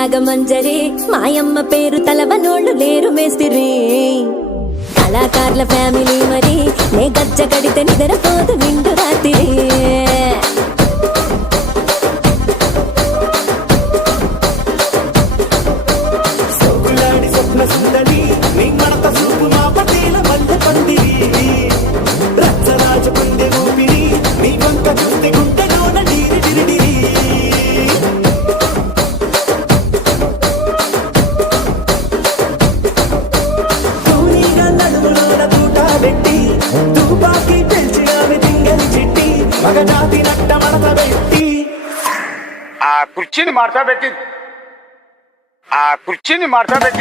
నాగమంజరి మాయమ్మ పేరు తలవనోళ్ళు లేరు మేస్తిరి కళాకారుల ఫ్యామిలీ మరి నే గజ్జ గడితే నిద్రపోదు నిండు రాత్రి కుర్చీని మార్చబెట్టి